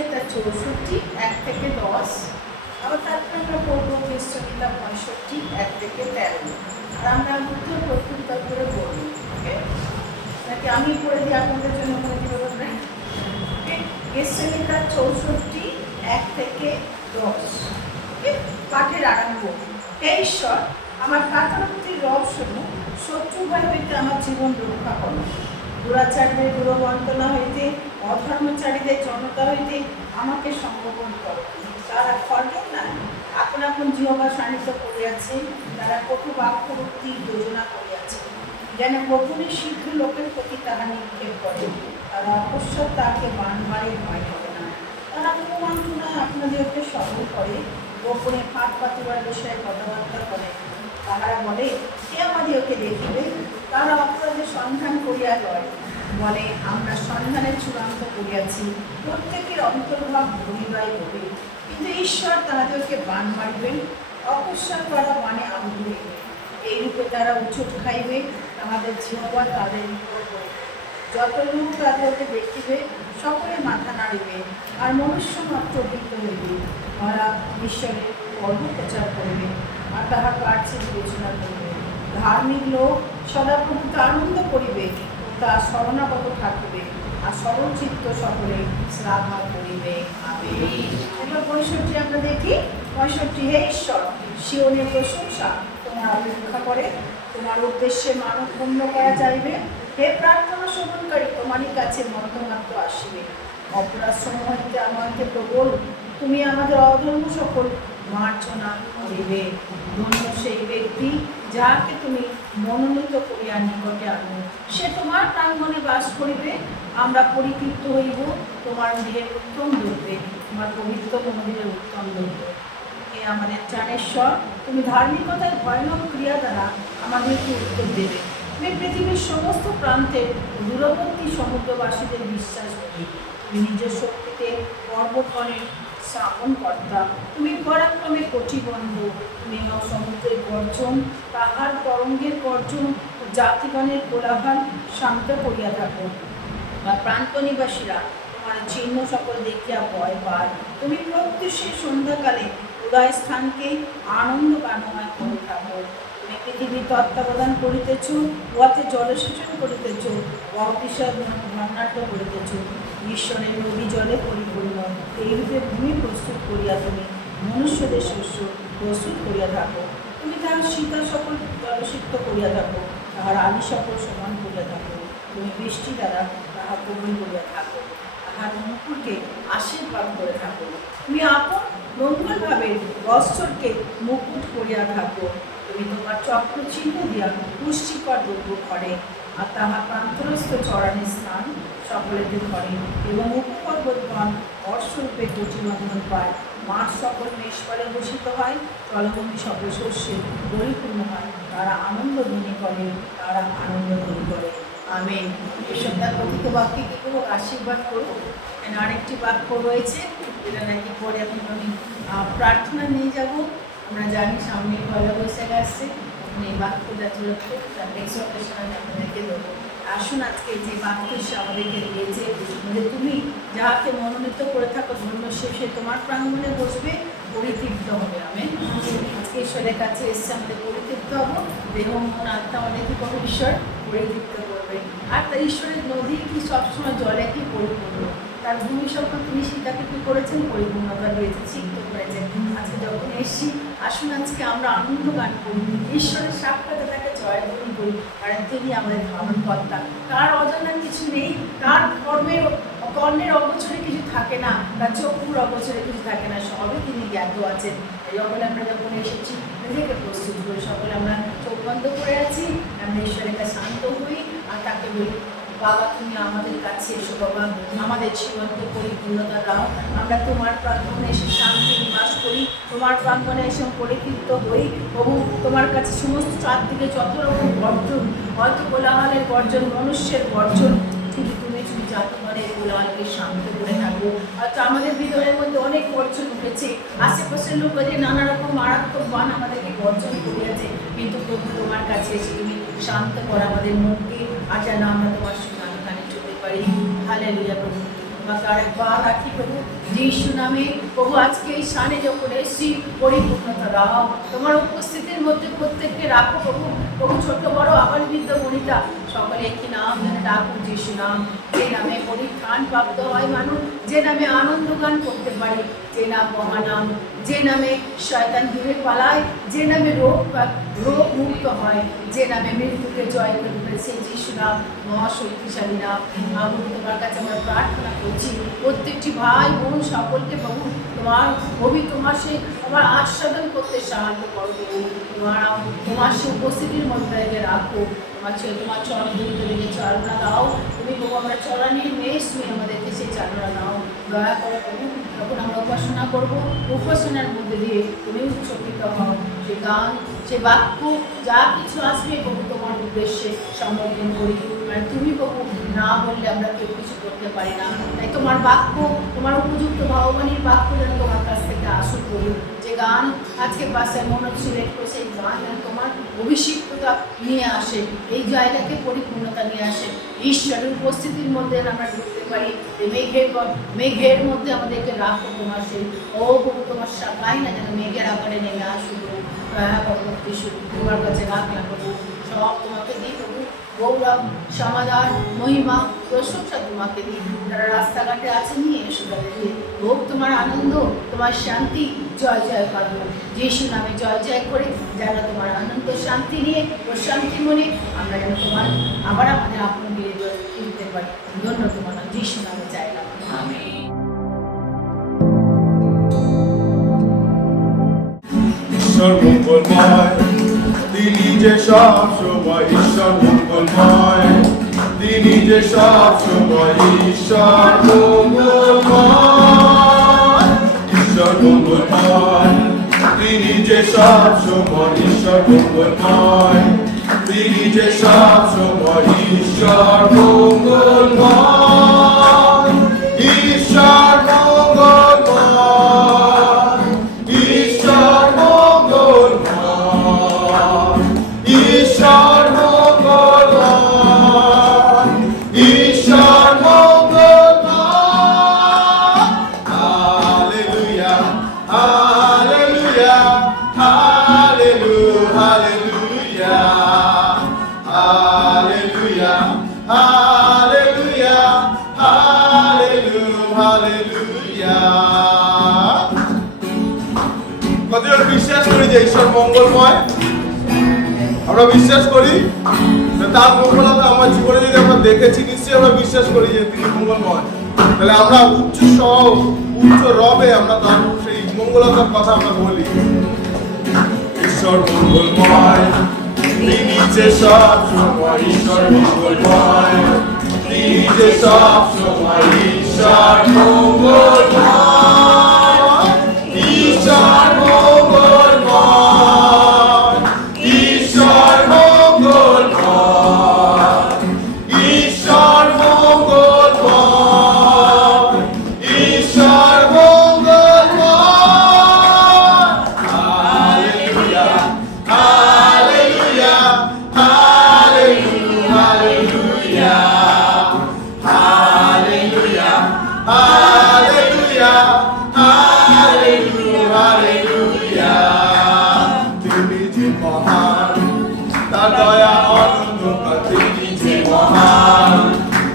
সংহিতা 64 1 থেকে 10, আবার তারপরে আমরা পড়বো সংহিতা 65 1 থেকে 13, আর আমরা উত্তর প্রত্যুত্তর করে বলবো। ওকে, নাকি আমি পড়ে দিই আপনাদের জন্য? মনে দিতে পারবেন? সংহিতা 64 1 থেকে 10। ওকে, পাঠের আরম্ভ। হে ঈশ্বর, আমার কাতরক্তির রব শোনো, শত্রু ভয় হইতে আমার জীবন রক্ষা করো। দুরাচারীদের দুরবন্তনা হইতে, অধর্মচারীদের জনতা হইতে আমাকে সংরক্ষণ করো। তারা খড়গের নাই, আপন আপন জিহ্বা শানিত করিয়াছে, তারা কটু বাক্যবৃত্তি যোজনা করিয়াছে, যেন গোপনে সিদ্ধ লোকের প্রতি তাহা নিক্ষেপ করে। তারা অকস্মাৎ তাকে বানবারে ভয় করে না। তারা কুমন্ত্রণায় আপনাদেরকে সফল করে, গোপনে ফাঁক পাতিবার বিষয়ে কথাবার্তা করে। তাহারা বলে, কে আমাদেরকে দেখিবে? তারা অপরাধের সন্ধান করিয়া লয়, বলে আমরা সন্ধানের চূড়ান্ত করিয়াছি, প্রত্যেকের অন্তর্ভাব ভরিবাই হবে। কিন্তু ঈশ্বর তাহাদেরকে বান মারিবেন, অকস্মাৎ করা বানে আগুন হইবে। এইরূপে তারা উচ্ছুট খাইবে, তাহাদের জিহ্বা তাদের উপর পড়িবে। যত লোক তাদেরকে দেখিবে, সকলে মাথা নাড়িবে, আর মনুষ্য মাত্র ভীত হইবে। তারা ঈশ্বরের কর্ম প্রচার করিবে, আর তাহার কার্যে বিবেচনা করিবে। ধার্মিক লোক সদাপ্রভুকে আনন্দ করিবে, তা শরণাগত থাকিবে, আর সরল চিত্ত সকলে শ্লাঘা করিবে। আমেন। এবার 65 আমরা দেখি। 65, হে ঈশ্বর, সিওনের প্রশংসা তোমার অপেক্ষা করে, তোমার উদ্দেশ্যে মানব পূর্ণ করা যাইবে। হে প্রার্থনা শ্রবণকারী, তোমারই কাছে মধ্যমাত্র আসিবে। অপরাশ্রম হইতে আমাকে প্রবল, তুমি আমাদের অধর্ম সকল মার্জনা করিবে। ধন্য সেই ব্যক্তি যাহাকে তুমি মনোনীত করিয়া নিকটে আনো, সে তোমার প্রাঙ্গণে বাস করিবে। আমরা পরিতৃপ্ত হইব তোমার গৃহের উত্তম দুর্গে, তোমার পবিত্র মন্দিরের উত্তম দুর্গ। হে আমাদের জানেশ্বর, তুমি ধার্মিকতার ভয়ানক ক্রিয়া দ্বারা আমাদেরকে উত্তর দেবে। তুমি পৃথিবীর সমস্ত প্রান্তের দূরবর্তী সমুদ্রবাসীদের বিশ্বাস দেবে। তুমি নিজ শক্তিতে পর্বতগণের শ্রাবণকর্তা, তুমি পরাক্রমে কটিবন্ধ। তুমি সমুদ্রের গর্জন, তাহার তরঙ্গের গর্জন ও জাতিগণের কোলাহল শান্ত করিয়া থাকো। বা প্রান্ত নিবাসীরা তোমার চিহ্ন সকল দেখিয়া ভয় পায়। তুমি প্রত্যুষে সন্ধ্যাকালে উদয় স্থানকে আনন্দ গানময় করে থাকো। তুমি পৃথিবীর তত্ত্বাবধান করিতেছ, উহাতে জলসেচন করিতেছ, অবিষদ ধর্নাট্য করিতেছ। ঈশ্বরের নদী জলে পরিপূর্ণ, এইরূপে ভূমি প্রস্তুত করিয়া তুমি মনুষ্যদের শস্য প্রস্তুত করিয়া থাকো। তুমি তাহার সীতা সকল জলসিক্ত করিয়া থাকো, তাহার আলি সকল সমান করিয়া থাকো। তুমি বৃষ্টি দ্বারা তাহা প্রবল করিয়া থাকো, তাহার মুকুটকে আশীর্বাদ করে থাকো। তুমি আপন মঙ্গলভাবে বৎসরকে মুকুট করিয়া থাকো। তুমি তোমার চক্র চিহ্ন দিয়া পুষ্টিকর দ্রব্য করে, আর তাহা প্রান্তরস্থ চড়ানোর স্থান সকলেতে ধরে, এবং উপপর্বতগণ অর্শরূপে কটিবন্ধন পায়। মাঠ সকল মেষপালে ভূষিত হয়, জলভূমি সকল শস্যে পরিপূর্ণ হয়। তারা আনন্দ ধ্বনি করে, তারা আনন্দ ধ্বনি করে। আমেন। এসব তার কথিত বাক্যে কী করবো? আশীর্বাদ করবো। আরেকটি বাক্য রয়েছে, যেটা নাকি পরে আমি প্রার্থনা নিয়ে যাব। আমরা জানি সামনে পয়লা বৈশাখ আসছে, এই বাক্যটা তুলতে এক্সপেকটেশন আমি আপনাদেরকে দেবো। আসুন আজকে যে বাক্য আমাদেরকে দিয়েছে, যে তুমি যাহাকে মনোনীত করে থাকো ধন্য, সে তোমার প্রাঙ্গণে বসবে, পরিতৃপ্ত হবে। আমি আজকে ঈশ্বরের কাছে এসছে, আমাদের পরিতৃপ্ত হবো। দেহ মন আত্মা আমাদের কী করবে? ঈশ্বর পরিতৃপ্ত করবে। আর তার ঈশ্বরের নদী কি সবসময় জলে কি পরিপূর্ণ, তার ভূমি সকল তিনি সীতাকে কী করেছেন? পরিপূর্ণতা দিয়েছেন, সিদ্ধ করেছেন। আজকে যখন এসছি, আসুন আজকে আমরা আনন্দ গান করি, ঈশ্বরের সাক্ষাতে তাকে জয়ধ্বনি করি, কারণ তিনি আমাদের ধারণকর্তা। তার অজানা কিছু নেই, তার কর্ণের অগোচরে কিছু থাকে না, তার চক্ষুর অগোচরে কিছু থাকে না, সবই তিনি জ্ঞাত আছেন। সকলে আমরা যখন এসেছি নিজেকে প্রস্তুত করি, সকলে আমরা চোখ বন্ধ করে আছি, আমরা ঈশ্বরের কাছে শান্ত হই, আর তাকে বলি, বাবা তুমি আমাদের কাছে এসো, বাবা আমাদের জীবনকে পরিপূর্ণতা দাও। আমরা তোমার প্রাঙ্গণে এসে শান্তি নিবাস করি, তোমার প্রাঙ্গণে এসে পরিতৃপ্ত হই। প্রভু তোমার কাছে সমস্ত চারদিকে যত রকম গর্জন, হয়তো কোলাহলের গর্জন, মনুষ্যের গর্জন, কিন্তু তুমি যদি জাতিগণের কোলাহলকে শান্ত করে থাকো। হয়তো আমাদের হৃদয়ের মধ্যে অনেক গর্জন উঠেছে, আশেপাশের লোক যে নানা রকম মারাত্মক বান আমাদেরকে গর্জন করিয়াছে, কিন্তু প্রভু তোমার কাছে এসে তুমি শান্ত করো আমাদের মনকে, আর যেন আমরা তোমার সঙ্গে গানে চলতে পারি। হালেলুয়া প্রভু। তোমাকে আরেকবার রাখি প্রভু যিশু নামে। প্রভু আজকে এই স্থানে যখন এসছি পরিপূর্ণতা দাও, তোমার উপস্থিতির মধ্যে প্রত্যেককে রাখো প্রভু। প্রভু ছোট বড় আবার বৃদ্ধ বনিতা সকলে একই নাম যেন ডাকুন, যিশু নাম, যে নামে পরিত্রাণ প্রাপ্ত হয় মানুষ, যে নামে আনন্দ গান করতে পারে, যে নাম মহানাম, যে নামে শয়তান দূরে পালায়, যে নামে রোগ মুক্ত হয়, যে নামে মৃত্যুকে জয় করে ফেলেছে, যিশু নাম মহাশক্তিশালী নাম। আমি তোমার কাছে আমরা প্রার্থনা করছি প্রত্যেকটি ভাই বোন সকলকে প্রভু তোমার সেই তোমার আস্বাদন করতে সাহায্য করো প্রভু। তোমার সেই উপস্থিতির মধ্যে রাখো। তোমার চরণ ধরিতে লেগে চালনা দাও তুমি প্রভু। আমরা চরণের মেষ তুমি আমাদেরকে সেই চালনা দাও দয়া করে প্রভু। তখন আমরা উপাসনা করবো, উপাসনার মধ্যে দিয়ে তুমি উৎসর্গিত হও। সে গান, সে বাক্য, যা কিছু আসবে প্রভু তোমার উদ্দেশ্যে সমর্পণ করি। মানে তুমি প্রভু না বললে আমরা কেউ কিছু করতে পারি না। তাই তোমার বাক্য, তোমার উপযুক্ত ভগবানের বাক্য যেন তোমার কাছ থেকে আসুক প্রভু। যে গান আজকে পাশে মনোজ সিলেক্ট করে সেই গান যেন তোমার অভিষিক্ততা নিয়ে আসে, এই জায়গাকে পরিপূর্ণতা নিয়ে আসে। ঈশ্বরের উপস্থিতির মধ্যে আমরা ঢুকতে পারি। মেঘের মধ্যে আমাদেরকে রাখো তোমার সেই ও প্রভু তোমার শাখাই না যেন মেঘের আকারে নেমে আসুক। পরবর্তী তোমার কাছে রাখলাম প্রভু, সব তোমাকে দিই প্রভু। গৌরব, সমাধান, মহিমা, প্রশংসা তোমাকে দিই। যারা রাস্তাঘাটে আছে নিয়ে এসো তাদেরকে। হোক তোমার আনন্দ, তোমার শান্তি, জয় জয় করবো যিশু নামে। জয় জয় করে যেন তোমার আনন্দ শান্তি নিয়ে প্রশান্তি মনে আমরা যেন তোমার আবার আমাদের আপন ফিরতে পারি। ধন্য তোমার যিশু নামে চাইলাম, আমিন। ঈশ্বর মঙ্গলময়, তিনি যে সব সময় ঈশ্বর মঙ্গলময়, তিনি যে সব সময় ঈশ্বর মঙ্গলময়, ঈশ্বর মঙ্গলময়, তিনি যে সব সময় ঈশ্বর মঙ্গলময়, তিনি যে সব সময় ঈশ্বর মঙ্গলময়, ঈশ্বর মঙ্গলময়, ঈশ্বর মঙ্গলময়, ঈশ্বর মঙ্গলময়, ঈশ্বর মঙ্গলময়। Hallelujah, hallelujah, hallelujah, hallelujah, hallelujah, hallelujah, hallelujah, hallelujah. কতজন বিশ্বাস করি যে ঈশ্বর মঙ্গলময়? আমরা বিশ্বাস করি তার মঙ্গলতা আমার জীবনে যদি আমরা দেখেছি, নিশ্চয়ই আমরা বিশ্বাস করি যে তিনি মঙ্গলময়। তাহলে আমরা উচ্চ রবে আমরা তার সেই মঙ্গলতার কথা আমরা বলি। ঈশ্বর মঙ্গলময়, তিনি যে সব সময় ঈশ্বর মঙ্গলময়, তিনি যে সব সময় ঈশ্বর মঙ্গলময়, ঈশ্বর মঙ্গলময়, ঈশ্বর মঙ্গলময়, ঈশ্বর মঙ্গলময়, ঈশ্বর মঙ্গলময়। Hallelujah, hallelujah, hallelujah, hallelujah, hallelujah, hallelujah, hallelujah. তিনি যে মহান, তার দয়া অনন্তকাল, তিনি যে মহান,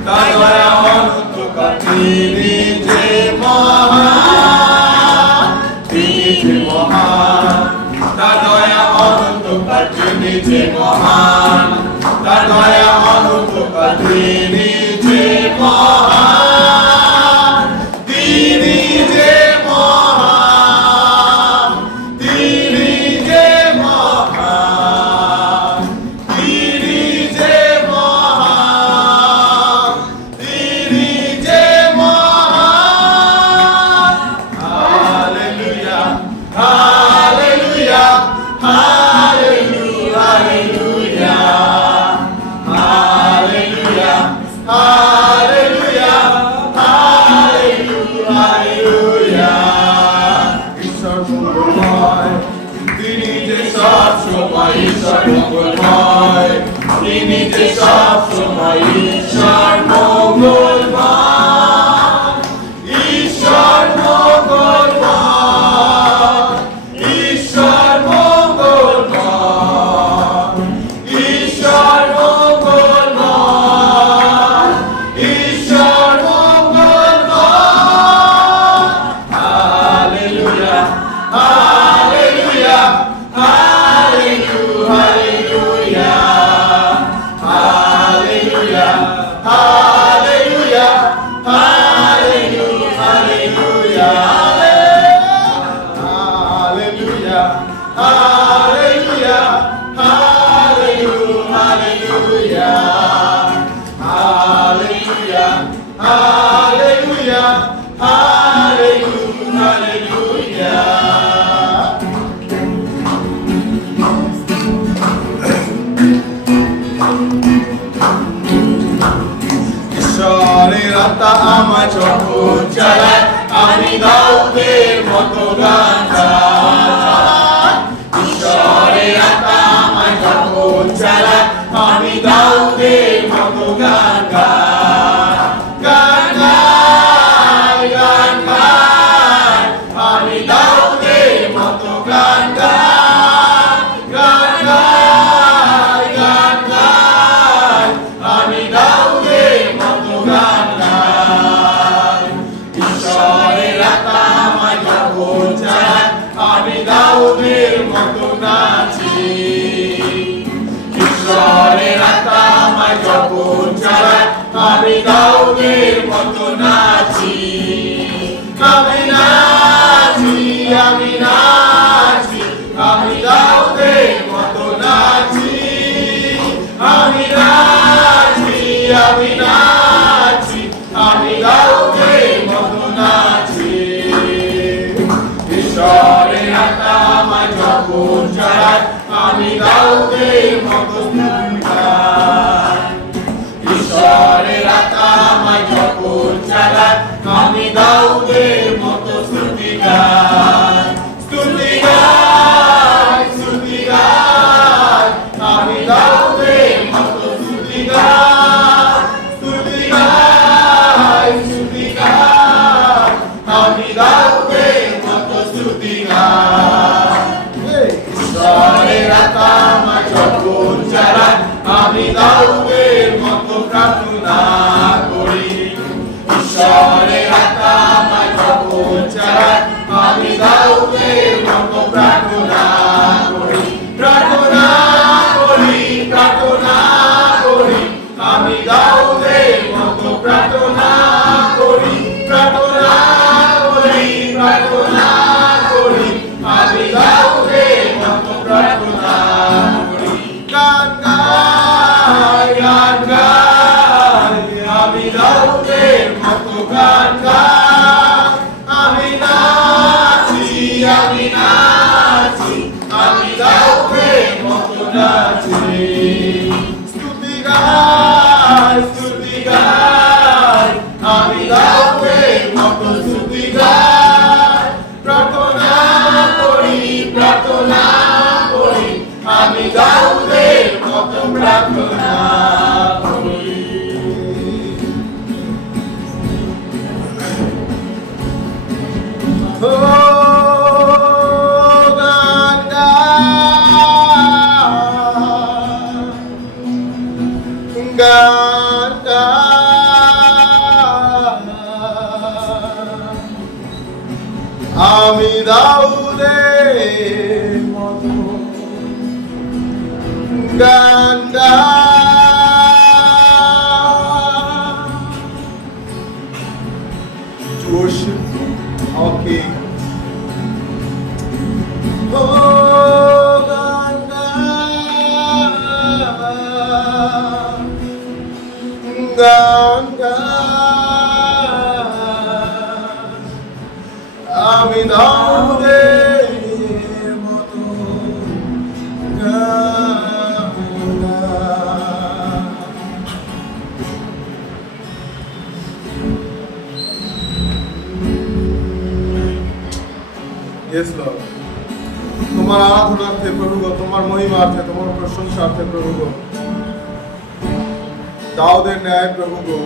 তার দয়া অনন্তকাল, তিনি যে মহান, তিনি যে মহান, তার দয়া অনন্তকাল, তিনি যে মহান, তার দয়া অনন্তকাল, তিনি যে মহান, তিনি যে মহান, তিনি যে মহান, তিনি যে মহান, তিনি যে মহান। Hallelujah, hallelujah, hallelujah, hallelujah, hallelujah, hallelujah, hallelujah. ঈশ্বর মঙ্গলময়, তিনি যে সব সময় ঈশ্বর মঙ্গলময়, তিনি যে সব সময় ঈশ্বর মঙ্গলময়, Hallelujah, hallelujah. ঈশ্বরের আত্মা আমার যখন চালায়, আমি দাউদের মতো গান গাই। ঈশ্বরের আত্মা আমার যখন চালায়, আমি দাউদের মতো গান গাই। গান গাই, গান গাই, আমি দাউদের মতো গান গাই। গান গাই, গান গাই, আমি দাউদের মতো গান গাই। ঈশ্বরের আত্মা আমায় যখন চালায়, আমি দাউদের মতো নাচি। ঈশ্বরের আত্মা আমায় যখন চালায়, আমি দাউদের মতো নাচি। আমি নাচি, আমি নাচি, আমি দাউদের মতো নাচি। আমি নাচি, আমি নাচি, আমি দাউদের মতো নাচি। ঈশ্বরের আত্মা আমায় যখন চালায়, আমি দাউদের মতো গাই। ঈশ্বরের আত্মা আমায় যখন চালায়, আমি দাউদের মতো স্তুতি গাই। স্তুতি গাই, স্তুতি গাই, আমি দাউদের মতো স্তুতি গাই। স্তুতি গাই, স্তুতি গাই, আমি দাউদের মতো স্তুতি গাই। ঈশ্বরের আত্মা আমায় যখন চালায়, আমি দাউদের মতো প্রার্থনা করি। ঈশ্বরের আত্মা আমায় যখন চালায়, আমি দাউদের মতো প্রার্থনা করি। প্রার্থনা করি, প্রার্থনা করি, আমি দাউদের মতো প্রার্থনা করি। প্রার্থনা করি, প্রার্থনা করি, আমি দাউদের মতো প্রার্থনা করি। গান গাই, গান গাই, আমি দাউদের মতো গান গাই। আমি নাচি, আমি নাচি, আমি দাউদের মতো নাচি। স্তুতি গাই, স্তুতি গাই, আমি দাউদের মতো স্তুতি গাই। প্রার্থনা করি, প্রার্থনা করি, আমি দাউদের মতো প্রার্থনা করি। ও গান গাই, গান গাই, আমি দাউদের মতো গান গাই। To worship our King. Oh, গান গাই, গান গাই, আমি দাউদের মতো গান গাই। Yes, Lord. তোমার আরাধনার্থে প্রভু গো, তোমার মহিমার্থে, তোমার প্রশংসার্থে প্রভু গো, দাউদের ন্যায় প্রভু গো,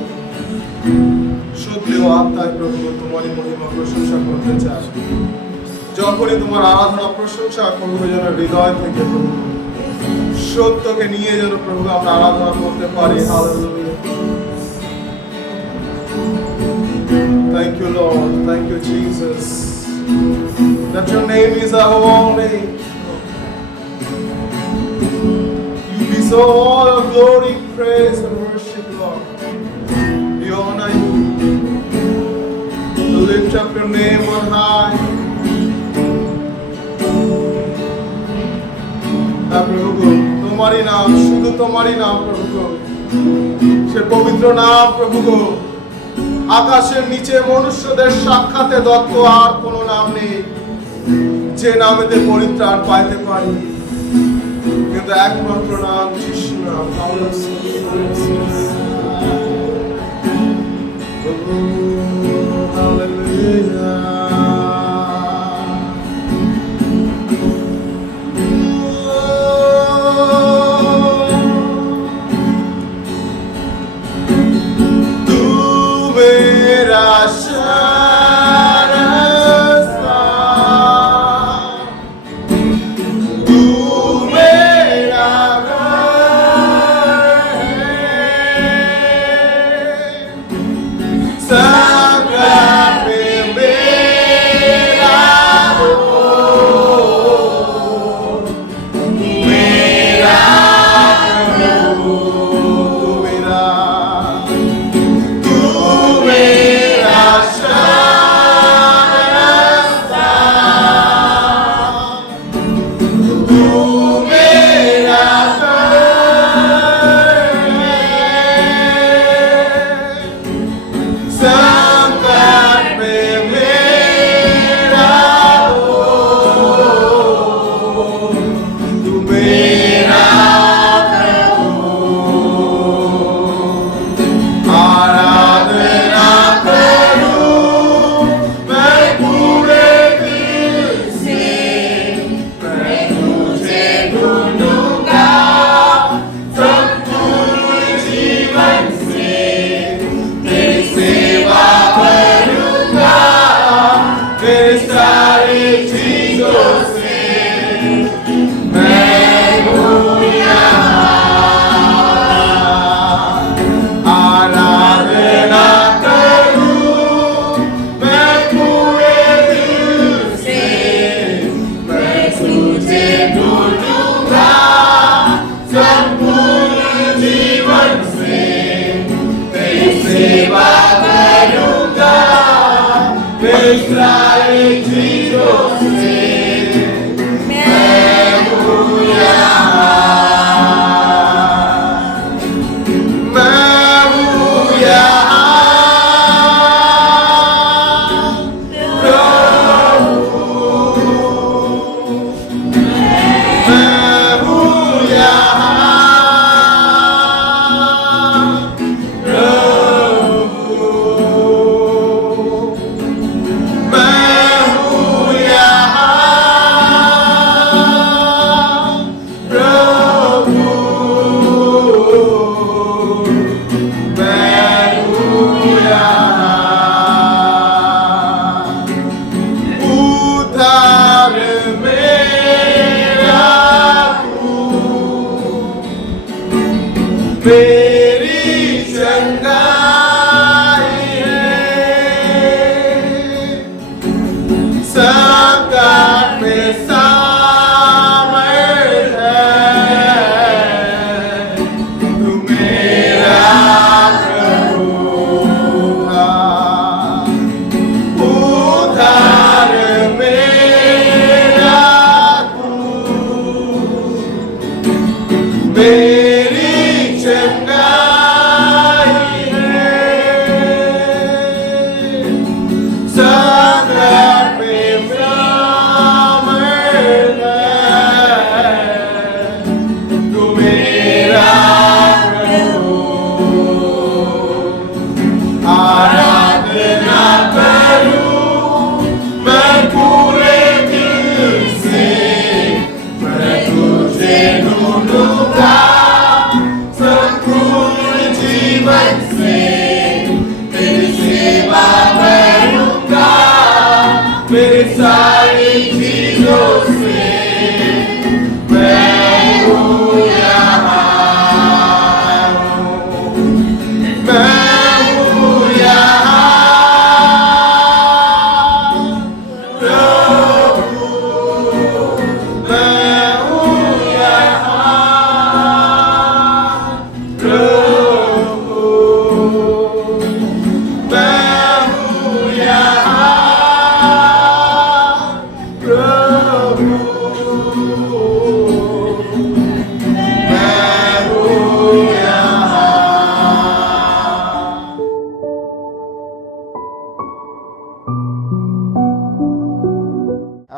সত্যি ও আত্মায় প্রভু গো, তোমারই মহিমা প্রশংসা করতে চাই। যখনই তোমার আরাধনা প্রশংসা করবো যেন হৃদয় থেকে প্রভু সত্যকে নিয়ে যেন প্রভু আমরা আরাধনা করতে পারি। Hallelujah. Thank you, Lord. Thank you, Jesus. That your name is above all names. You deserve all our glory, praise, and worship, Lord. We honor you. We lift up your name on high. প্রভু গো, তোমারই নাম, শুধু তোমারই নাম প্রভু গো, সে পবিত্র নাম প্রভু গো, আকাশের নিচে মনুষ্যদের সাক্ষাতে দত্ত আর কোনো নাম নেই যে নামেতে পরিত্রাণ পাইতে পারি, কিন্তু একমাত্র নাম যিশু নাম। Hallelujah.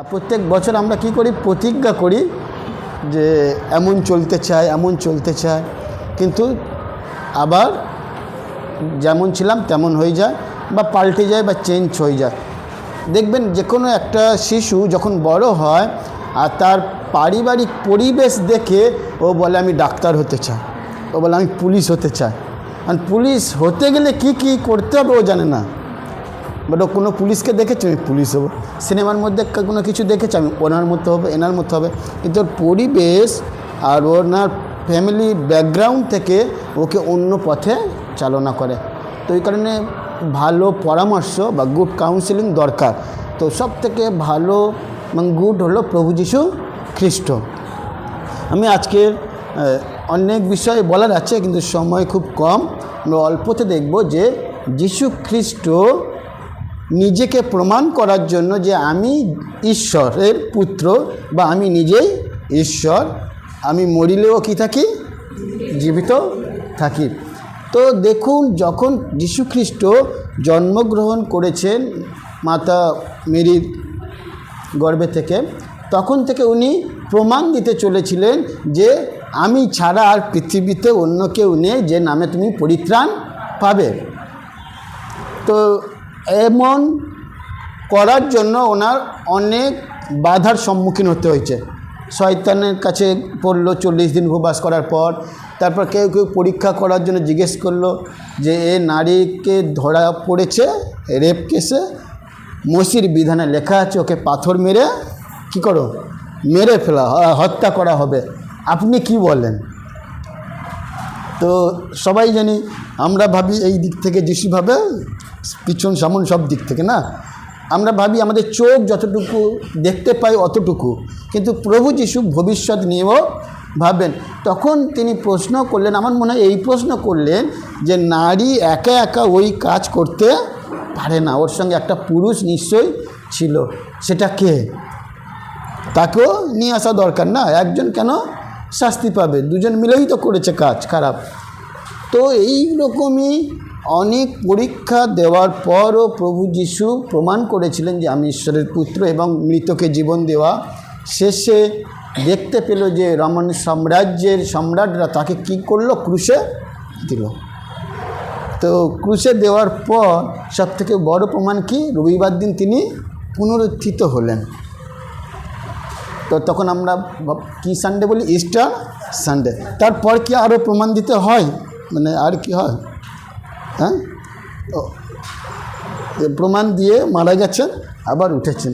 প্রত্যেক বছর আমরা কি করি, প্রতিজ্ঞা করি যে এমন চলতে চাই, এমন চলতে চাই, কিন্তু আবার যেমন ছিলাম তেমন হয়ে যায় বা পাল্টে যায় বা চেঞ্জ হয়ে যায়। দেখবেন যে কোনো একটা শিশু যখন বড় হয় আর তার পারিবারিক পরিবেশ দেখে ও বলে আমি ডাক্তার হতে চাই, ও বলে আমি পুলিশ হতে চাই। আর পুলিশ হতে গেলে কি কি করতে হবে ও জানে না, বাট ও কোনো পুলিশকে দেখেছে আমি পুলিশ হবো, সিনেমার মধ্যে কোনো কিছু দেখেছে আমি ওনার মতো হবে, এনার মতো হবে, কিন্তু ওর পরিবেশ আর ওনার ফ্যামিলি ব্যাকগ্রাউন্ড থেকে ওকে অন্য পথে চালনা করে। তো এই কারণে ভালো পরামর্শ বা গুড কাউন্সিলিং দরকার। তো সব থেকে ভালো এবং গুড হলো প্রভু যীশু খ্রিস্ট। আমি আজকের অনেক বিষয় বলার আছে কিন্তু সময় খুব কম, আমরা অল্পতে দেখব যে যীশু খ্রিস্ট নিজেকে প্রমাণ করার জন্য যে আমি ঈশ্বরের পুত্র বা আমি নিজেই ঈশ্বর, আমি মরিলেও কি থাকি, জীবিত থাকি। তো দেখুন, যখন যীশু খ্রিস্ট জন্মগ্রহণ করেছেন মাতা মেরির গর্ভে থেকে, তখন থেকে উনি প্রমাণ দিতে চলেছিলেন যে আমি ছাড়া আর পৃথিবীতে অন্য কেউ নেই যে নামে তুমি পরিত্রাণ পাবে। তো এমন করার জন্য ওনার অনেক বাধার সম্মুখীন হতে হয়েছে। শয়তানের কাছে পড়লো 40 দিন উপবাস করার পর। তারপর কেউ কেউ পরীক্ষা করার জন্য জিজ্ঞেস করলো যে এ নারীকে ধরা পড়েছে রেপ কেসে, মসির বিধানে লেখা আছে ওকে পাথর মেরে কি করো, মেরে ফেলা, হত্যা করা হবে, আপনি কি বলেন? তো সবাই জানি, আমরা ভাবি এই দিক থেকে যিশু ভাবে পিছন সামন সব দিক থেকে না, আমরা ভাবি আমাদের চোখ যতটুকু দেখতে পাই অতটুকু, কিন্তু প্রভু যিশু ভবিষ্যৎ নিয়েও ভাবেন। তখন তিনি প্রশ্ন করলেন, আমার মনে হয় এই প্রশ্ন করলেন যে নারী একা একা ওই কাজ করতে পারে না, ওর সঙ্গে একটা পুরুষ নিশ্চয়ই ছিল, সেটা কে? তাকেও নিয়ে আসা দরকার না, একজন কেন শাস্তি পাবে, দুজন মিলেই তো করেছে কাজ খারাপ। তো এই রকমই অনেক পরীক্ষা দেওয়ার পরও প্রভু যীশু প্রমাণ করেছিলেন যে আমি ঈশ্বরের পুত্র এবং মৃতকে জীবন দেওয়া। শেষে দেখতে পেল যে রোমান সাম্রাজ্যের সম্রাটরা তাকে কি করলো, ক্রুশে দিল। তো ক্রুশে দেওয়ার পর সবথেকে বড় প্রমাণ কি, রবিবার দিন তিনি পুনরুত্থিত হলেন। তো তখন আমরা কি সানডে বলি, ইস্টার সানডে। তারপর কি আরও প্রমাণ দিতে হয়, মানে আর কি হয়, হ্যাঁ, প্রমাণ দিয়ে মারা গেছেন আবার উঠেছেন।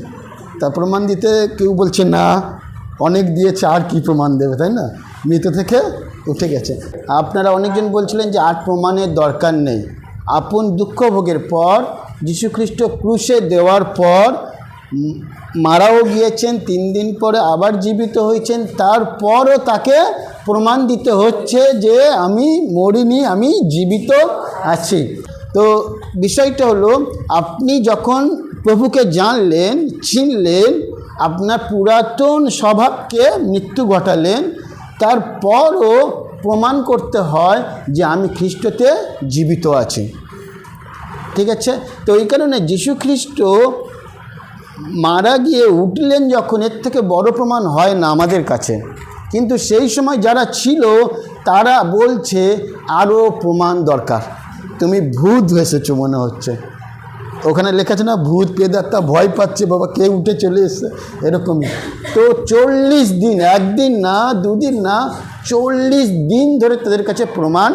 তা প্রমাণ দিতে কেউ বলছে না, অনেক দিয়েছে আর কি প্রমাণ দেবে, তাই না, মৃত থেকে উঠে গেছে। আপনারা অনেকজন বলছিলেন যে আর প্রমাণের দরকার নেই। আপন দুঃখ ভোগের পর যীশুখ্রিস্ট ক্রুশে দেওয়ার পর মারাও গিয়েছেন, 3 দিন পরে আবার জীবিত হয়েছেন, তারপরও তাকে প্রমাণ দিতে হচ্ছে যে আমি মরিনি, আমি জীবিত আছি। তো বিষয়টা হলো, আপনি যখন প্রভুকে জানলেন, চিনলেন, আপনার পুরাতন স্বভাবকে মৃত্যু ঘটালেন, তারপরও প্রমাণ করতে হয় যে আমি খ্রিস্টতে জীবিত আছি। ঠিক আছে? তো এই কারণে যীশু খ্রিস্ট মারা গিয়ে উঠলেন যখন, এর থেকে বড় প্রমাণ হয় না আমাদের কাছে। কিন্তু সেই সময় যারা ছিল তারা বলছে আরও প্রমাণ দরকার, তুমি ভূত এসেছো মনে হচ্ছে। ওখানে লেখা আছে না, ভূত পেদাত্তা ভয় পাচ্ছে, বাবা কে উঠে চলে এসছে, এরকমই। তো 40 দিন, একদিন না, 2 দিন না, 40 দিন ধরে তাদের কাছে প্রমাণ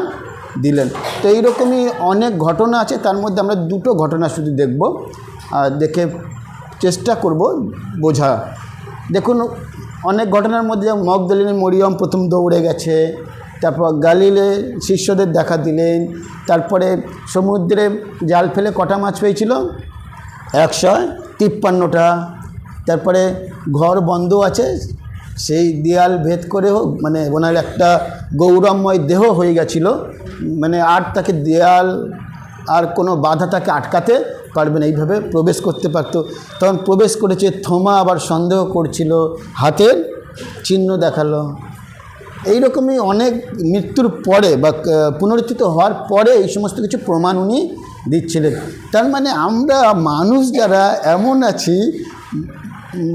দিলেন। তো এইরকমই অনেক ঘটনা আছে, তার মধ্যে আমরা 2টো ঘটনা শুধু দেখব, আর দেখে চেষ্টা করব বোঝা। দেখুন, অনেক ঘটনার মধ্যে মগদলিনী মরিয়ম প্রথম দৌড়ে গেছে, তারপর গালিলে শিষ্যদের দেখা দিলেন, তারপরে সমুদ্রে জাল ফেলে কটা মাছ পেয়েছিল, 153টা। তারপরে ঘর বন্ধ আছে, সেই দেয়াল ভেদ করে হোক, মানে ওনার একটা গৌরবময় দেহ হয়ে গেছিল, মানে আর তাকে দেয়াল আর কোনো বাধা তাকে আটকাতে পারবে না, এইভাবে প্রবেশ করতে পারতো। তখন প্রবেশ করেছে, থোমা আবার সন্দেহ করছিল, হাতের চিহ্ন দেখালো। এইরকমই অনেক মৃত্যুর পরে বা পুনরুত্থিত হওয়ার পরে এই সমস্ত কিছু প্রমাণ উনি দিচ্ছিলেন। তার মানে আমরা মানুষ যারা এমন আছি,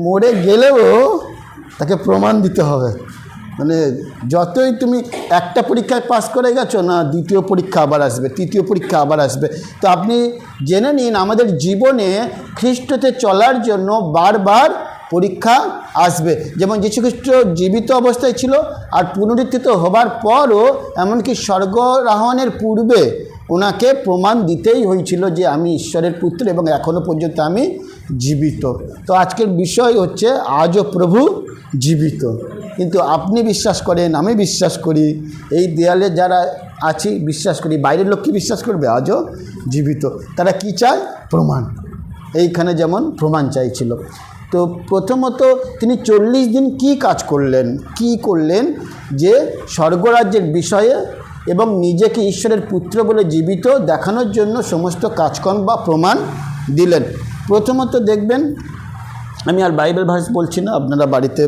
মরে গেলেও তাকে প্রমাণ দিতে হবে। মানে যতই তুমি একটা পরীক্ষায় পাস করে গেছো না, দ্বিতীয় পরীক্ষা আবার আসবে, তৃতীয় পরীক্ষা আবার আসবে। তো আপনি জেনে নিন আমাদের জীবনে খ্রিস্টতে চলার জন্য বারবার পরীক্ষা আসবে। যেমন যীশু খ্রিস্ট জীবিত অবস্থায় ছিল আর পুনরুত্থিত হবার পরও এমনকি স্বর্গারোহণের পূর্বে ওনাকে প্রমাণ দিতেই হয়েছিল যে আমি ঈশ্বরের পুত্র এবং এখনও পর্যন্ত আমি জীবিত। তো আজকের বিষয় হচ্ছে আজও প্রভু জীবিত। কিন্তু আপনি বিশ্বাস করেন, আমি বিশ্বাস করি, এই দেয়ালে যারা আছি বিশ্বাস করি, বাইরের লোক কি বিশ্বাস করবে? আজও জীবিত। তারা কি চায়? প্রমাণ। এইখানে যেমন প্রমাণ চাইছিল। তো প্রথমত তিনি 40 দিন কি কাজ করলেন? কি করলেন? যে স্বর্গরাজ্যের বিষয়ে এবং নিজেকে ঈশ্বরের পুত্র বলে জীবিত দেখানোর জন্য সমস্ত কাজকর্ম বা প্রমাণ দিলেন। প্রথমত দেখবেন, আমি আর বাইবেল ভার্স বলছি না, আপনারা বাড়িতে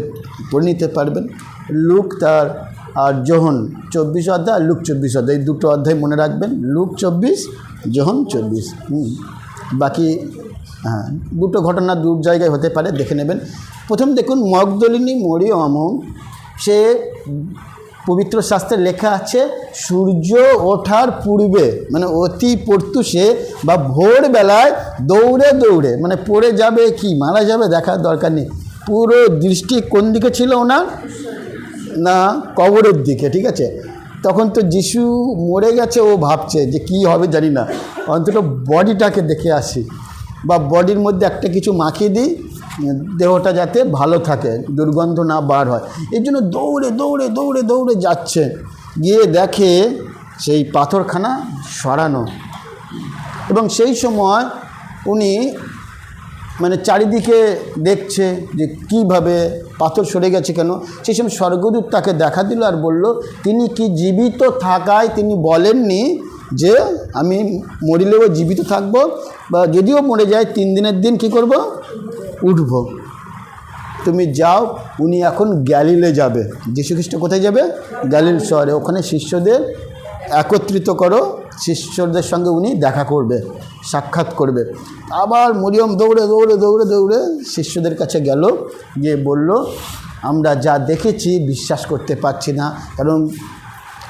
পড়ে নিতে পারবেন। লুক আর যোহন 24 অধ্যায় আর লুক 24 অধ্যায়, এই দুটো অধ্যায় মনে রাখবেন। লুক 24, যোহন 24। বাকি হ্যাঁ, দুটো ঘটনা দু জায়গায় হতে পারে, দেখে নেবেন। প্রথম দেখুন, মগদলিনী মরিয়ম, সে পবিত্র শাস্ত্রে লেখা আছে সূর্য ওঠার পূর্বে, মানে অতি প্রত্যুষে বা ভোরবেলায় দৌড়ে দৌড়ে, মানে পড়ে যাবে কি মারা যাবে দেখার দরকার নেই, পুরো দৃষ্টি কোন দিকে ছিল ওনার? না, কবরের দিকে। ঠিক আছে, তখন তো যিশু মরে গেছে, ও ভাবছে যে কি হবে জানি না, অন্তত বডিটাকে দেখে আসি বা বডির মধ্যে একটা কিছু মাখিয়ে দিই, দেহটা যাতে ভালো থাকে, দুর্গন্ধ না বার হয়। এই জন্য দৌড়ে দৌড়ে দৌড়ে দৌড়ে যাচ্ছে, গিয়ে দেখে সেই পাথরখানা সরানো। এবং সেই সময় উনি মানে চারিদিকে দেখছে যে কীভাবে পাথর সরে গেছে কেন। সেই সময় স্বর্গদূত তাকে দেখা দিল আর বলল, তিনি কি জীবিত থাকায় তিনি বলেননি যে আমি মরিলেও জীবিত থাকব, বা যদিও মরে যায় 3 দিনের দিন কি করব? উঠব। তুমি যাও। উনি এখন গ্যালিলে যাবে। যীশুখ্রিস্ট কোথায় যাবে? গ্যালিল শহরে। ওখানে শিষ্যদের একত্রিত করো, শিষ্যদের সঙ্গে উনি দেখা করবে, সাক্ষাৎ করবে। আবার মরিয়ম দৌড়ে দৌড়ে দৌড়ে দৌড়ে শিষ্যদের কাছে গেল, গিয়ে বলল, আমরা যা দেখেছি বিশ্বাস করতে পারছি না, কারণ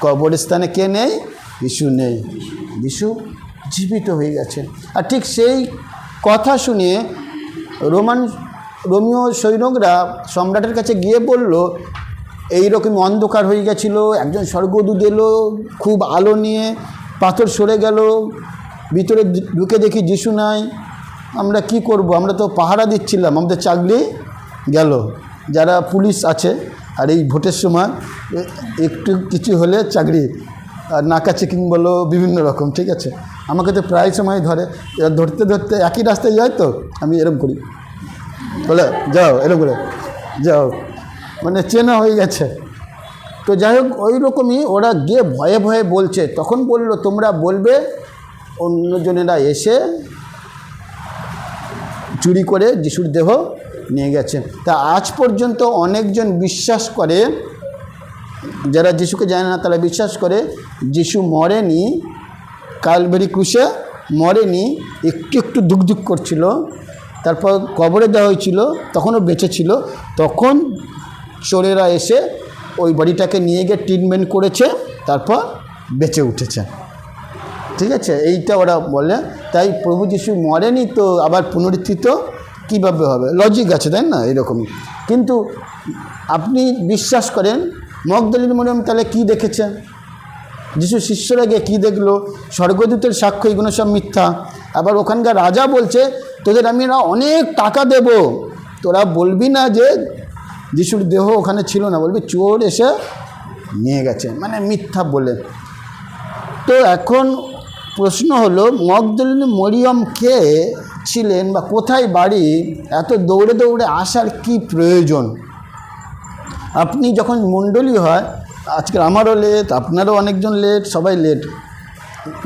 কবরস্থানে কে নেই? যিশু নেই। যিশু জীবিত হয়ে গেছে। আর ঠিক সেই কথা শুনে রোমীয় সৈনিকরা সম্রাটের কাছে গিয়ে বলল, এইরকম অন্ধকার হয়ে গেছিল, একজন স্বর্গদূত এলো খুব আলো নিয়ে, পাথর সরে গেল, ভিতরে ঢুকে দেখি যিশু নাই, আমরা কি করব? আমরা তো পাহারা দিচ্ছিলাম, আমাদের চাকরি গেল। যারা পুলিশ আছে, আর এই ভোটের সময় একটু কিছু হলে চাকরি, আর নাকা চেকিং বলো, বিভিন্ন রকম। ঠিক আছে, আমাকে তো প্রায় সময় ধরে, ধরতে ধরতে একই রাস্তায় যায়, তো আমি এরকম করি, বলে যাও, এরকম করে যাও, মানে চেনা হয়ে গেছে। তো যাই হোক, ওই রকমই ওরা গিয়ে ভয়ে ভয়ে বলছে। তখন বলল, তোমরা বলবে অন্যজনেরা এসে চুরি করে যিশুর দেহ নিয়ে গেছে। তা আজ পর্যন্ত অনেকজন বিশ্বাস করে, যারা যিশুকে জানে না তারা বিশ্বাস করে যিশু মরেনি, কালভারি ক্রুশে মরেনি, একটু একটু দুঃখ দুঃখ করছিল, তারপর কবরে দেওয়া হয়েছিল, তখনও বেঁচে ছিল, তখন চোরেরা এসে ওই বডিটাকে নিয়ে গিয়ে ট্রিটমেন্ট করেছে, তারপর বেঁচে উঠেছে। ঠিক আছে, এইটা ওরা বলে। তাই প্রভু যিশু মরেনি, তো আবার পুনরুত্থিত কীভাবে হবে? লজিক আছে, তাই না? এরকমই। কিন্তু আপনি বিশ্বাস করেন মগদলিনী মরিয়ম তাহলে কী দেখেছে? যিশু শিষ্যরা গিয়ে কী দেখলো? স্বর্গদূতের সাক্ষ্য, এগুলো সব মিথ্যা। আবার ওখানকার রাজা বলছে, তোদের আমি অনেক টাকা দেব, তোরা বলবি না যে যিশুর দেহ ওখানে ছিল না, বলবি চোর এসে নিয়ে গেছে, মানে মিথ্যা বলে। তো এখন প্রশ্ন হলো, মগদলিনী মরিয়ম কে ছিলেন বা কোথায় বাড়ি? এত দৌড়ে দৌড়ে আসার কি প্রয়োজন? আপনি যখন মণ্ডলী হয়, আজকে আমারও লেট, আপনারও অনেকজন লেট, সবাই লেট,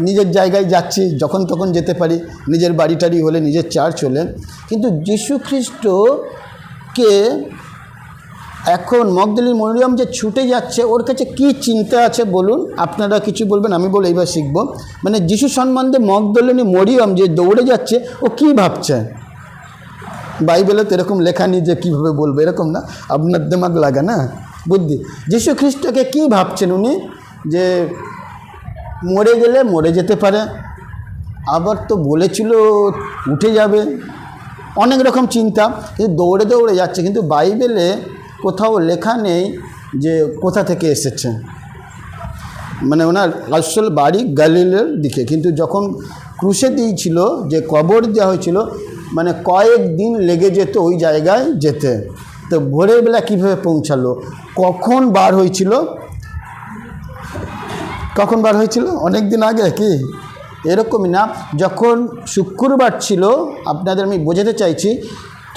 নিজের জায়গায় যাচ্ছি, যখন তখন যেতে পারি, নিজের বাড়ি টাড়ি হলে, নিজের চার্চ হলে। কিন্তু যীশু খ্রিস্টকে এখন মগদলিনী মরিয়ম যে ছুটে যাচ্ছে, ওর কাছে কি চিন্তা আছে বলুন? আপনারা কিছু বলবেন, আমি বলে এইবার শিখব। মানে যিশু সম্বন্ধে মগদলিনী মরিয়ম যে দৌড়ে যাচ্ছে, ও কি ভাবছে? বাইবেলে তো এরকম লেখা নেই যে কীভাবে বলবো, এরকম না, আপনার দিমাগ লাগা না বুদ্ধি। যীশু খ্রিস্টকে কী ভাবছেন উনি, যে মরে গেলে মরে যেতে পারে, আবার তো বলেছিল উঠে যাবে, অনেক রকম চিন্তা, কিন্তু দৌড়ে দৌড়ে যাচ্ছে। কিন্তু বাইবেলে কোথাও লেখা নেই যে কোথা থেকে এসেছে, মানে ওনার আসল বাড়ি গালিলের দিকে, কিন্তু যখন ক্রুশে দিয়েছিল, যে কবর দেওয়া হয়েছিল, মানে কয়েকদিন লেগে যেত ওই জায়গায় যেতে। তো ভোরের বেলা কীভাবে পৌঁছালো, কখন বার হয়েছিল, কখন বার হয়েছিল, অনেক দিন আগে কি এরকমই না, যখন শুক্রবার ছিল, আপনাদের আমি বোঝাতে চাইছি,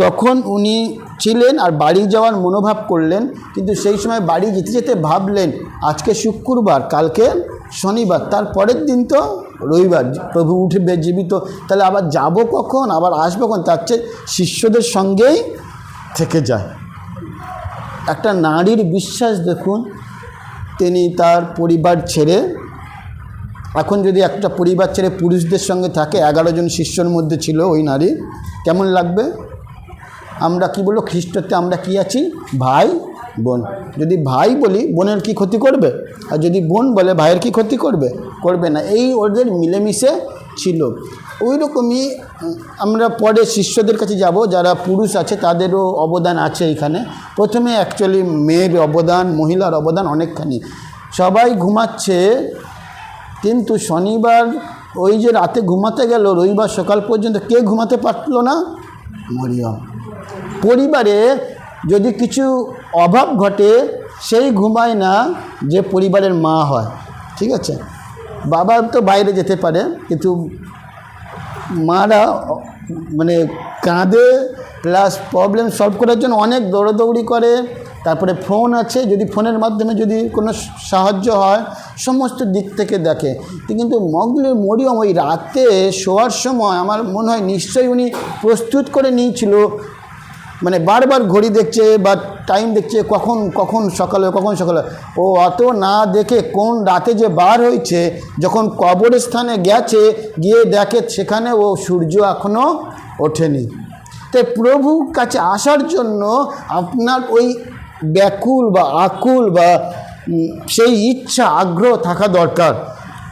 তখন উনি ছিলেন আর বাড়ি যাওয়ার মনোভাব করলেন, কিন্তু সেই সময় বাড়ি যেতে যেতে ভাবলেন আজকে শুক্রবার, কালকে শনিবার, তার পরের দিন তো রবিবার, প্রভু উঠবে জীবিত, তাহলে আবার যাব কখন, আবার আসবো কখন, তার চেয়ে শিষ্যদের সঙ্গেই থেকে যায়। একটা নারীর বিশ্বাস দেখুন, তিনি তার পরিবার ছেড়ে, এখন যদি একটা পরিবার ছেড়ে পুরুষদের সঙ্গে থাকে, 11 জন শিষ্যর মধ্যে ছিল ওই নারী, কেমন লাগবে? আমরা কি বলবো, খ্রিস্টতে আমরা কি আছি, ভাই বোন। যদি ভাই বলি, বোনের কি ক্ষতি করবে? আর যদি বোন বলে, ভাইয়ের কি ক্ষতি করবে? করবে না। এই ওদের মিলেমিশে ছিল। ওই রকমই আমরা পরে শিষ্যদের কাছে যাব, যারা পুরুষ আছে তাদেরও অবদান আছে এখানে। প্রথমে অ্যাকচুয়ালি মেয়ের অবদান, মহিলার অবদান অনেকখানি। সবাই ঘুমাচ্ছে, কিন্তু শনিবার ওই যে রাতে ঘুমাতে গেল, রবিবার সকাল পর্যন্ত কে ঘুমাতে পারলো না? মরিয়ম। পরিবারে যদি কিছু অভাব ঘটে, সেই ঘুমায় না যে পরিবারের মা হয়, ঠিক আছে? বাবা তো বাইরে যেতে পারে, কিন্তু মারা মানে কাঁদে, প্লাস প্রবলেম সলভ করার জন্য অনেক দৌড়াদৌড়ি করে। তারপরে ফোন আছে, যদি ফোনের মাধ্যমে যদি কোনো সাহায্য হয়, সমস্ত দিক থেকে দেখে। কিন্তু মরিয়ম ওই রাতে শোয়ার সময় আমার মনে হয় নিশ্চয়ই উনি প্রস্তুত করে নিয়েছিল, মানে বারবার ঘড়ি দেখছে বা টাইম দেখছে, কখন সকালে, কখন সকালে। ও অত না দেখে কোন রাতে যে বার হয়েছে, যখন কবরস্থানে গেছে, গিয়ে দেখে সেখানে ও সূর্য এখনও ওঠেনি। তাই প্রভুর কাছে আসার জন্য আপনার ওই ব্যাকুল বা আকুল বা সেই ইচ্ছা, আগ্রহ থাকা দরকার।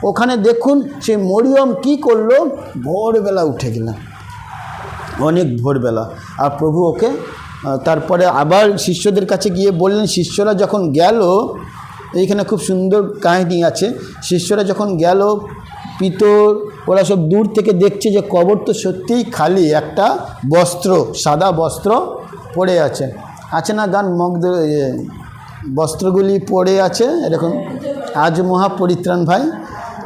ওখানে দেখুন সে মরিয়ম কি করলো, ভোরবেলা উঠে গেলাম, অনেক ভোরবেলা। আর প্রভু ওকে তারপরে আবার শিষ্যদের কাছে গিয়ে বললেন। শিষ্যরা যখন গেল, এইখানে খুব সুন্দর কাহিনী আছে। শিষ্যরা যখন গেল, পিতর ওরা সব দূর থেকে দেখছে যে কবর তো সত্যিই খালি, একটা বস্ত্র, সাদা বস্ত্র পড়ে আছে না গান, বস্ত্রগুলি পড়ে আছে এরকম, আজ মহাপরিত্রাণ ভাই।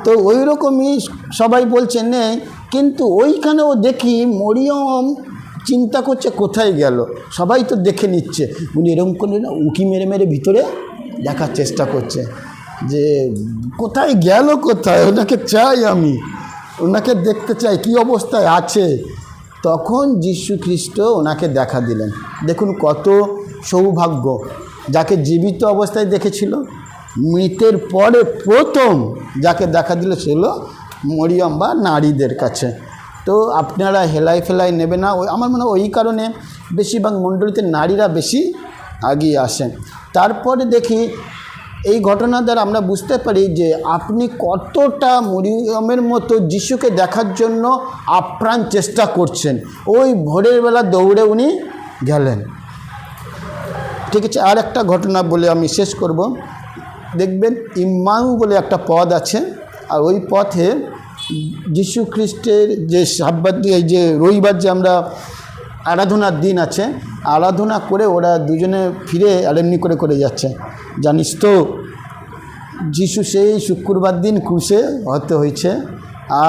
তো ওই রকমই সবাই বলছে নেই, কিন্তু ওইখানেও দেখি মরিয়ম চিন্তা করছে কোথায় গেল, সবাই তো দেখে নিচ্ছে, উনি এরকম করে না উঁকি মেরে মেরে ভিতরে দেখার চেষ্টা করছে যে কোথায় গেল, কোথায়, ওনাকে চাই, আমি ওনাকে দেখতে চাই কী অবস্থায় আছে। তখন যীশু খ্রিস্ট ওনাকে দেখা দিলেন। দেখুন কত সৌভাগ্য, যাকে জীবিত অবস্থায় দেখেছিল, মৃতের পরে প্রথম যাকে দেখা দিল ছিল মরিয়ম বা নারীদের কাছে। তো আপনারা হেলাই ফেলাই নেবে না, আমার মনে হয় ওই কারণে বেশিরভাগ মণ্ডলীতে নারীরা বেশি এগিয়ে আসেন। তারপরে দেখি এই ঘটনা দ্বারা আমরা বুঝতে পারি যে আপনি কতটা মরিয়মের মতো যিশুকে দেখার জন্য আপ্রাণ চেষ্টা করছেন। ওই ভোরের বেলা দৌড়ে উনি গেলেন, ঠিক আছে। আর একটা ঘটনা বলে আমি শেষ করব। দেখবেন ইম্মাউ বলে একটা পথ আছে, আর ওই পথে যীশু খ্রিস্টের যে সাব্বাত, এই যে রবিবার যে আমরা আরাধনার দিন আছে, আরাধনা করে ওরা দুজনে ফিরে আর এমনি করে যাচ্ছে। জানিস তো যীশু সেই শুক্রবার দিন ক্রুশে হতে হয়েছে,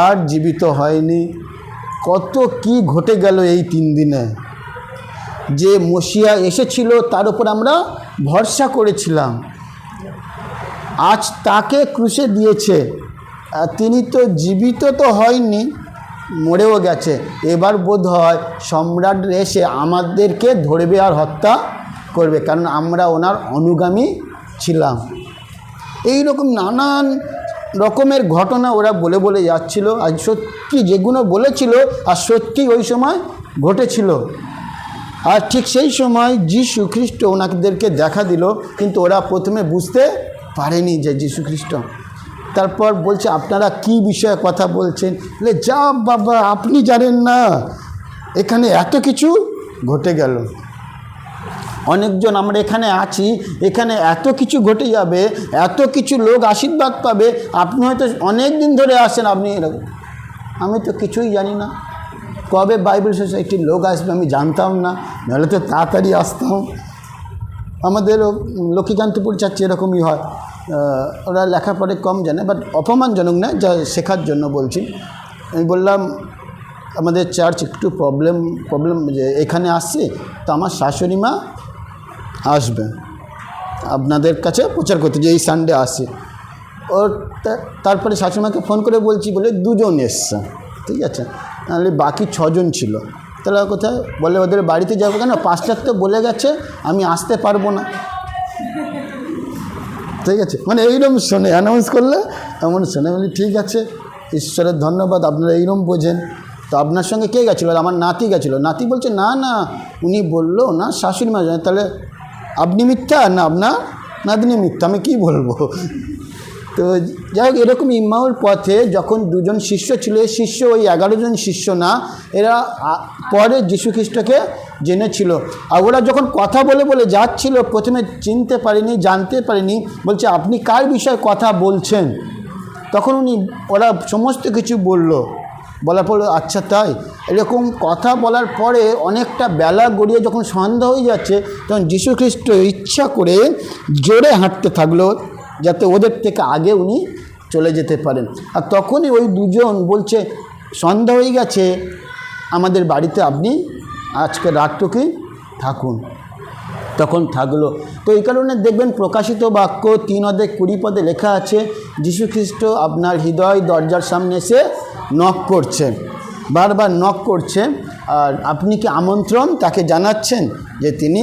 আর জীবিত হয়নি। কত কি ঘটে গেল এই 3 দিনে। যে মসিয়া এসেছিল তার উপর আমরা ভরসা করেছিলাম, আজ তাকে ক্রুশে দিয়েছে। তিনি তো জীবিত তো হয়নি, মরেও গেছে। এবার বোধ হয় সম্রাট এসে আমাদেরকে ধরবে আর হত্যা করবে, কারণ আমরা ওনার অনুগামী ছিলাম। এই রকম নানান রকমের ঘটনা ওরা বলে বলে যাচ্ছিল। আর সত্যি যেগুলো বলেছিল আর সত্যি ওই সময় ঘটেছিল। আর ঠিক সেই সময় যীশু খ্রিস্ট ওনাদেরকে দেখা দিল, কিন্তু ওরা প্রথমে বুঝতে পারেনি যে যীশু খ্রিস্ট। তারপর বলছে আপনারা কি বিষয়ে কথা বলছেন? বলে যা বাবা, আপনি জানেন না, এখানে এত কিছু ঘটে গেল। অনেকজন আমরা এখানে আছি, এখানে এত কিছু ঘটে যাবে, এত কিছু লোক আশীর্বাদ পাবে, আপনি হয়তো অনেক দিন ধরে আসেন, আপনি এরকম। আমি তো কিছুই জানি না, কবে বাইবেল সোসাইটির লোক আসবে আমি জানতাম না, নাহলে তো তাড়াতাড়ি আসতাম। আমাদের লক্ষ্মীকান্তপুর চাচ্ছি এরকমই হয়, ওরা লেখাপড়ে কম জানে, বাট অপমানজনক না, যা শেখার জন্য বলছি। আমি বললাম আমাদের চার্চ একটু প্রবলেম যে এখানে আসছে, তো আমার শাশুড়ি মা আসবে আপনাদের কাছে প্রচার করতে, যে এই সানডে আসে। ওর তারপরে শাশুড়িমাকে ফোন করে বলছি, বলে 2 জন এসছে, ঠিক আছে, নাহলে বাকি 6 জন ছিল। তাহলে কোথায়? বলে ওদের বাড়িতে যাবো। কেন? 5টার তো বলে গেছে আমি আসতে পারবো না, ঠিক আছে, মানে এইরকম শোনে, অ্যানাউন্স করলে এমন শোনে। বলি ঠিক আছে, ঈশ্বরের ধন্যবাদ, আপনারা এইরকম বোঝেন। তো আপনার সঙ্গে কে গেছিলো? আমার নাতি গেছিলো। নাতি বলছে না না, উনি বললো না শাশুড়ি মা জানে। তাহলে আপনি মিথ্যা না আপনার নাতনি মিথ্যা, আমি কী বলবো? তো যাই হোক, এরকম ইম্মাউর পথে যখন 2 জন শিষ্য ছিল, এই শিষ্য ওই 11 জন শিষ্য না, এরা পরে যীশু খ্রিস্টকে জেনেছিল। আর ওরা যখন কথা বলে বলে যাচ্ছিল, প্রথমে চিনতে পারেনি, জানতে পারেনি, বলছে আপনি কার বিষয়ে কথা বলছেন? তখন ওরা সমস্ত কিছু বলার পর আচ্ছা তাই। এরকম কথা বলার পরে অনেকটা বেলা গড়িয়ে যখন সন্ধ্যা হয়ে যাচ্ছে, তখন যীশু খ্রিস্ট ইচ্ছা করে জোরে হাঁটতে থাকলো, যাতে ওদের থেকে আগে উনি চলে যেতে পারেন। আর তখনই ওই 2 জন বলছে সন্ধ্যা হয়ে গেছে, আমাদের বাড়িতে আপনি আজকে রাতটুকুই থাকুন। তখন থাকলো। তো এই কারণে দেখবেন প্রকাশিত বাক্য 3:20 লেখা আছে, যীশু খ্রিস্ট আপনার হৃদয় দরজার সামনে এসে নক করছে, বারবার নক করছে। আর আপনি কি আমন্ত্রণ তাকে জানাচ্ছেন যে তিনি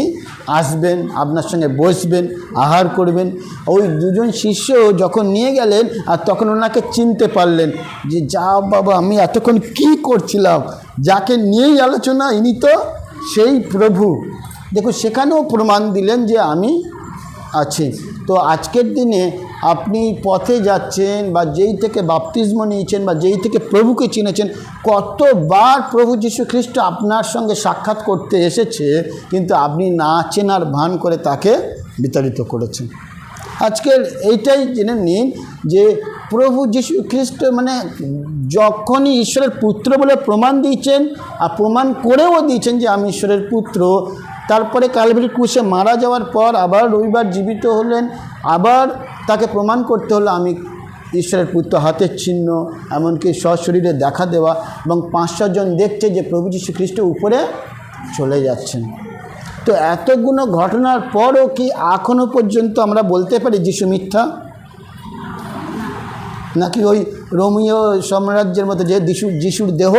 আসবেন, আপনার সঙ্গে বসবেন, আহার করবেন। ওই 2 জন শিষ্য যখন নিয়ে গেলেন, আর তখন ওনাকে চিনতে পারলেন যে যা বাবা, আমি এতক্ষণ কি করছিলাম, যাকে নিয়েই আলোচনা, ইনি তো সেই প্রভু। দেখো, সেখানেও প্রমাণ দিলেন যে আমি আছি। তো আজকের দিনে আপনি পথে যাচ্ছেন, বা যেই থেকে বাপ্তিস্ম নিয়েছেন, বা যেই থেকে প্রভুকে চিনেছেন, কতবার প্রভু যীশু খ্রিস্ট আপনার সঙ্গে সাক্ষাৎ করতে এসেছে, কিন্তু আপনি না চেনার ভান করে তাকে বিতাড়িত করেছেন। আজকের এইটাই জেনে নিন যে প্রভু যীশু খ্রিস্ট মানে যখনই ঈশ্বরের পুত্র বলে প্রমাণ দিয়েছেন, আর প্রমাণ করেও দিয়েছেন যে আমি ঈশ্বরের পুত্র, তারপরে ক্যালভারি ক্রুশে মারা যাওয়ার পর আবার রবিবার জীবিত হলেন, আবার তাকে প্রমাণ করতে হলো আমি ঈশ্বরের পুত্র, হাতের চিহ্ন, এমনকি সশরীরে দেখা দেওয়া, এবং 500 জন দেখছে যে প্রভু যীশু খ্রিস্ট উপরে চলে যাচ্ছেন। তো এতগুলো ঘটনার পরও কি এখনও পর্যন্ত আমরা বলতে পারি যীশু মিথ্যা? নাকি ওই রোমীয় সাম্রাজ্যের মতো যে যিশুর দেহ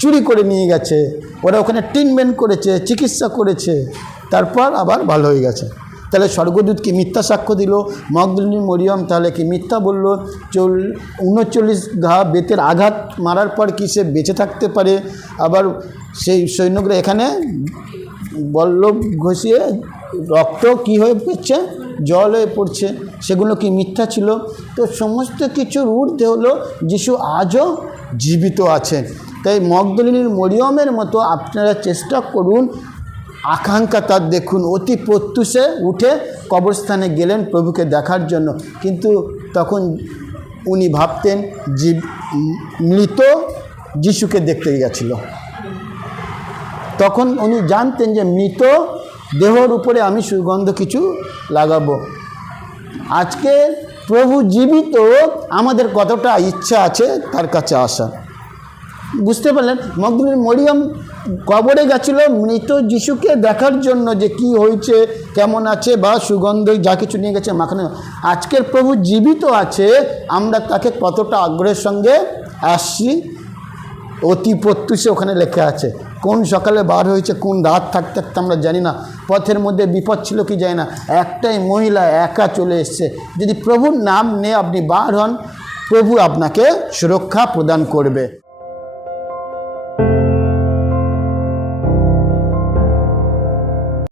চুরি করে নিয়ে গেছে, ওরা ওখানে ট্রিটমেন্ট করেছে, চিকিৎসা করেছে, তারপর আবার ভালো হয়ে গেছে? তাহলে স্বর্গদূত কি মিথ্যা সাক্ষ্য দিল? মগদলিনী মরিয়ম তাহলে কি মিথ্যা বলল? 39 ঘা বেতের আঘাত মারার পর কি সে বেঁচে থাকতে পারে? আবার সেই সৈন্যরা এখানে বল্লভ ঘষিয়ে রক্ত কি হয়ে পড়ছে, জল হয়ে পড়ছে, সেগুলো কি মিথ্যা ছিল? তো সমস্ত কিছুর ঊর্ধ্বে হলো যিশু আজও জীবিত আছেন। তাই মগদলিনীর মরিয়মের মতো আপনারা চেষ্টা করুন, আকাঙ্ক্ষা তার দেখুন, অতি প্রত্যুষে উঠে কবরস্থানে গেলেন প্রভুকে দেখার জন্য, কিন্তু তখন উনি ভাবতেন মৃত যিশুকে দেখতে গেছিল। তখন উনি জানতেন যে মৃত দেহর উপরে আমি সুগন্ধ কিছু লাগাবো। আজকে প্রভু জীবিত, আমাদের কতটা ইচ্ছা আছে তার কাছে আসা। বুঝতে পারলেন? মগদলিনী মরিয়ম কবরে গেছিল মৃত যিশুকে দেখার জন্য, যে কি হয়েছে, কেমন আছে, বা সুগন্ধ যা কিছু নিয়ে গেছে মাখানো। আজকের প্রভু জীবিত আছে, আমরা তাকে কতটা আগ্রহের সঙ্গে আসছি। অতি প্রত্যুষে ওখানে লেখা আছে, কোন সকালে বার হয়েছে, কোন রাত থাকতে থাকতে আমরা জানি না, পথের মধ্যে বিপদ ছিল কি জানি না, একটাই মহিলা একা চলে এসছে। যদি প্রভুর নাম নিয়ে আপনি বার হন, প্রভু আপনাকে সুরক্ষা প্রদান করবে।